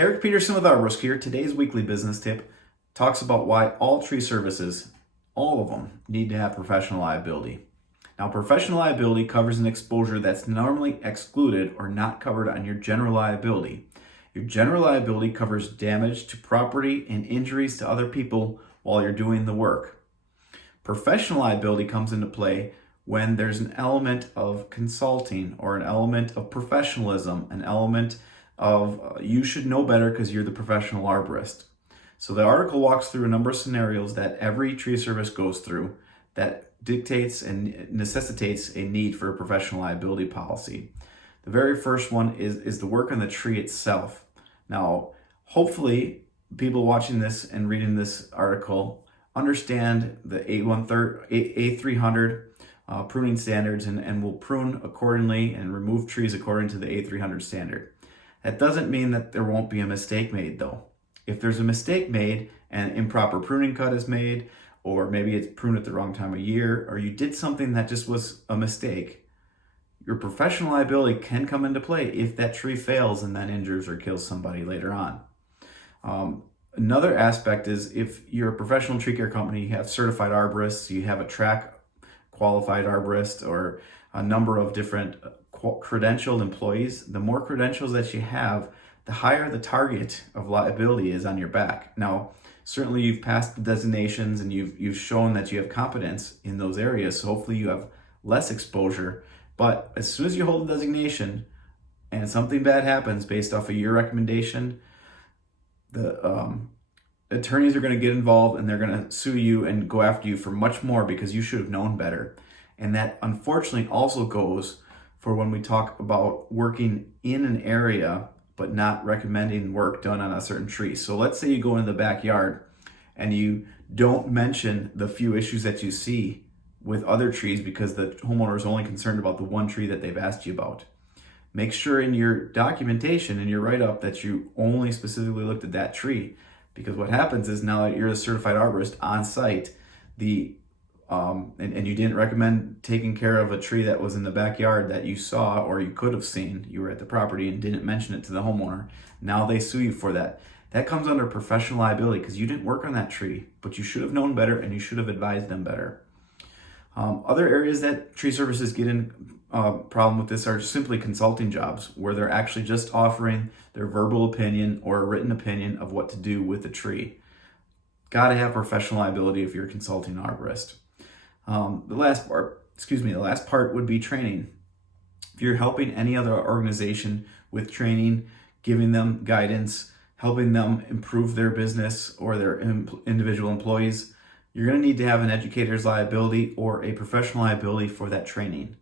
Eric Peterson with Arborists here. Today's weekly business tip talks about why all tree services, all of them, need to have professional liability. Now, professional liability covers an exposure that's normally excluded or not covered on your general liability. Your general liability covers damage to property and injuries to other people while you're doing the work. Professional liability comes into play when there's an element of consulting or an element of professionalism, an element of you should know better because you're the professional arborist. So the article walks through a number of scenarios that every tree service goes through that dictates and necessitates a need for a professional liability policy. The very first one is the work on the tree itself. Now, hopefully people watching this and reading this article understand the A300 pruning standards and will prune accordingly and remove trees according to the A300 standard. That doesn't mean that there won't be a mistake made though. If there's a mistake made and improper pruning cut is made, or maybe it's pruned at the wrong time of year, or you did something that just was a mistake, your professional liability can come into play if that tree fails and then injures or kills somebody later on. Another aspect is if you're a professional tree care company, you have certified arborists, you have a track qualified arborist, or a number of different credentialed employees. The more credentials that you have, the higher the target of liability is on your back. Now, certainly you've passed the designations and you've shown that you have competence in those areas, so hopefully you have less exposure. But as soon as you hold a designation and something bad happens based off of your recommendation, the attorneys are going to get involved and they're going to sue you and go after you for much more because you should have known better. And that unfortunately also goes for when we talk about working in an area but not recommending work done on a certain tree. So let's say you go into the backyard and you don't mention the few issues that you see with other trees because the homeowner is only concerned about the one tree that they've asked you about. Make sure in your documentation and your write-up that you only specifically looked at that tree, because what happens is now that you're a certified arborist on site, and you didn't recommend taking care of a tree that was in the backyard that you saw or you could have seen, you were at the property and didn't mention it to the homeowner, now they sue you for that. That comes under professional liability because you didn't work on that tree, but you should have known better and you should have advised them better. Other areas that tree services get in problem with this are simply consulting jobs where they're actually just offering their verbal opinion or a written opinion of what to do with the tree. Got to have professional liability if you're a consulting arborist. The last part would be training. If you're helping any other organization with training, giving them guidance, helping them improve their business or their individual employees, you're going to need to have an educator's liability or a professional liability for that training.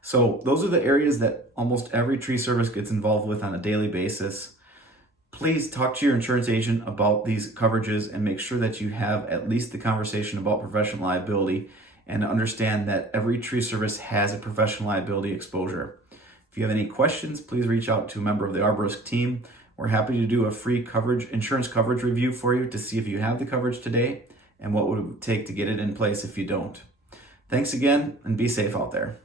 So those are the areas that almost every tree service gets involved with on a daily basis. Please talk to your insurance agent about these coverages and make sure that you have at least the conversation about professional liability and understand that every tree service has a professional liability exposure. If you have any questions, please reach out to a member of the Arborist team. We're happy to do a free insurance coverage review for you to see if you have the coverage today and what would it take to get it in place if you don't. Thanks again, and be safe out there.